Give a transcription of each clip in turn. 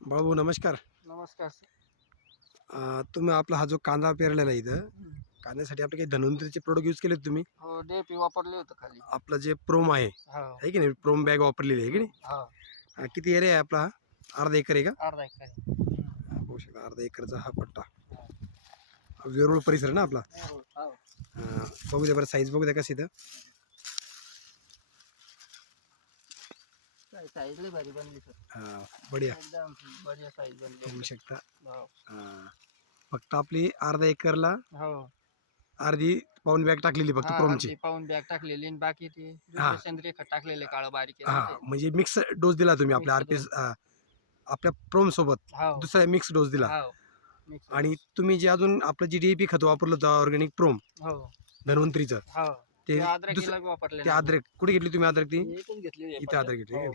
बाळू नमस्कार. नमस्कार सर. अं, तुम्ही आपला हा जो कांदा पेरलेला आहे इथं कांद्यासाठी आपले काही धन्वंतरीचे प्रोडक्ट यूज केलेत तुम्ही? हो वापरले होतं खाली. आपलं जे प्रोम आहे हो. आहे की नाही? प्रोम बॅग वापरलेली आहे की नाही? हो. अं, किती एरिया आहे आपला? हा? अर्धा एकर आहे का? अर्धा एक काय हा, बघू शकता अर्धा एकरचा हा पट्टा. हा वेरूळ परिसर ना आपला? हो हो. अं, बघू द्या बरं साईज बघू द्या कसं इथं. साईज लई भारी बनली सर अं, बढिया. एकदम बढिया साईज बनली बघू शकता. हो. अं, फक्त आपली अर्धा एकरला हो. अर्धी पाऊन बॅग टाकलेली फक्त हा, पाऊन बॅग टाकलेली आणि बाकी ती हा. सेंद्रिय खत टाकलेले काळं बारीक हा म्हणजे मिक्स डोस दिला तुम्ही आपल्या आर Mix पी dose. आपल्या प्रोम सोबत हो. दुसरा मिक्स डोस दिला. हो. Mix आणि तुम्ही जे अजून आपलं जे डीएपी खत वापरलं होतं ऑर्गॅनिक प्रोम हो. धन्वंतरीचं हो. ते दुसरं वापरले ते अद्रक. कुठे घेतली तुम्ही अद्रक ती? घेतली इथे अद्रक घेतली. हो.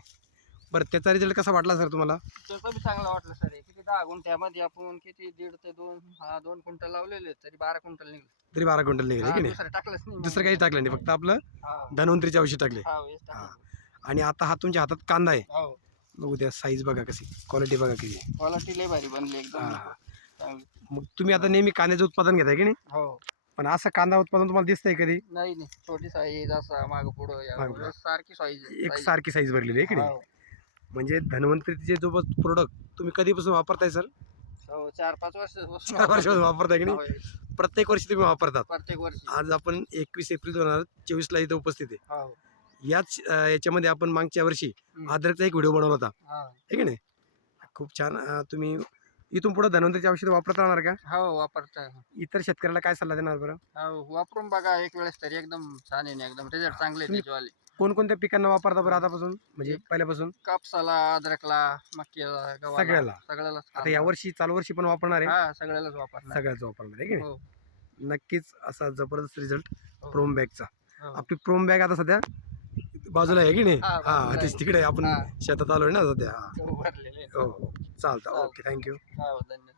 बरं त्याचा रिझल्ट कसा वाटला सर तुम्हाला? तसं बी चांगलं वाटलं सर हे. किती दहा गुंठ्यामध्ये आपण किती दीड ते दोन हा दोन क्विंटल लावलेले तरी बारा क्विंटल निघले. तरी बारा क्विंटल निघाले की नाही? दुसरं टाकलंच नाही. दुसरं काही टाकलं नाही फक्त आपलं हा. धन्वंतरीचे औषध टाकले. हा हा. टाकलं. आणि आता हा तुमच्या हातात कांदा आहे. हो. बघू त्या साईज बघा कशी क्वालिटी बघा किती क्वालिटी लय भारी बनली एकदम. हा. चांगली. मग तुम्ही आता नेहमी कांद्याचं उत्पादन घेताय की नाही? हो. पण असं कांदा उत्पादन तुम्हाला दिसतंय कधी? नाही नाही. छोटी साईज असा माग पुढं या मागं पुढं. सारखी साईज एक सारखी साईज भरलेली आहे की नाही? हो. म्हणजे धन्वंतरीचे जो प्रोडक्ट तुम्ही कधीपासून वापरताय सर हो, चार पाच वर्ष चार वर्षापासून वापरताय की नाही? प्रत्येक वर्षी तुम्ही वापरतात. प्रत्येक वर्षी. आज आपण एकवीस एप्रिल दोन हजार चोवीसला इथं उपस्थित आहे. हो. याच अं, याच्यामध्ये आपण मागच्या वर्षी हम्म. अद्रकचा एक व्हिडिओ बनवला होता. हा. आहे की नाही? खूप छान अं, तुम्ही इथून पुढे धन्वंतरीची औषधं वापरत राहणार का? हो वापरता इतर शेतकऱ्याला काय सल्ला देणार बरं? हो वापरून बघा एक वेळेस तरी एकदम छान आहे ना, एकदम रिझल्ट चांगले आहेत तुम्ही- त्याच्यावाले. कोणकोणत्या पिकांना वापरता बरं आतापासून? म्हणजे पहिल्यापासून? कापसाला अद्रकला मक्कीला गव्हाला सगळ्याला? सगळ्यालाच आता या वर्षी चालू वर्षी पण वापरणार आहे. हा सगळ्यालाच वापरणार. सगळ्याच वापरणार आहे की नाही? हो. नक्कीच असा जबरदस्त रिझल्ट हो. प्रोम बॅगचा हो. आपली प्रोम बॅग आता सध्या बाजूला आहे की नाही हा, हा बाजूला तेच आहे. तिकडे. आपण हा. शेतात आलोय ना सध्या हा. हो हो चालतं चालतं. ओके थँक्यू हो धन्यवाद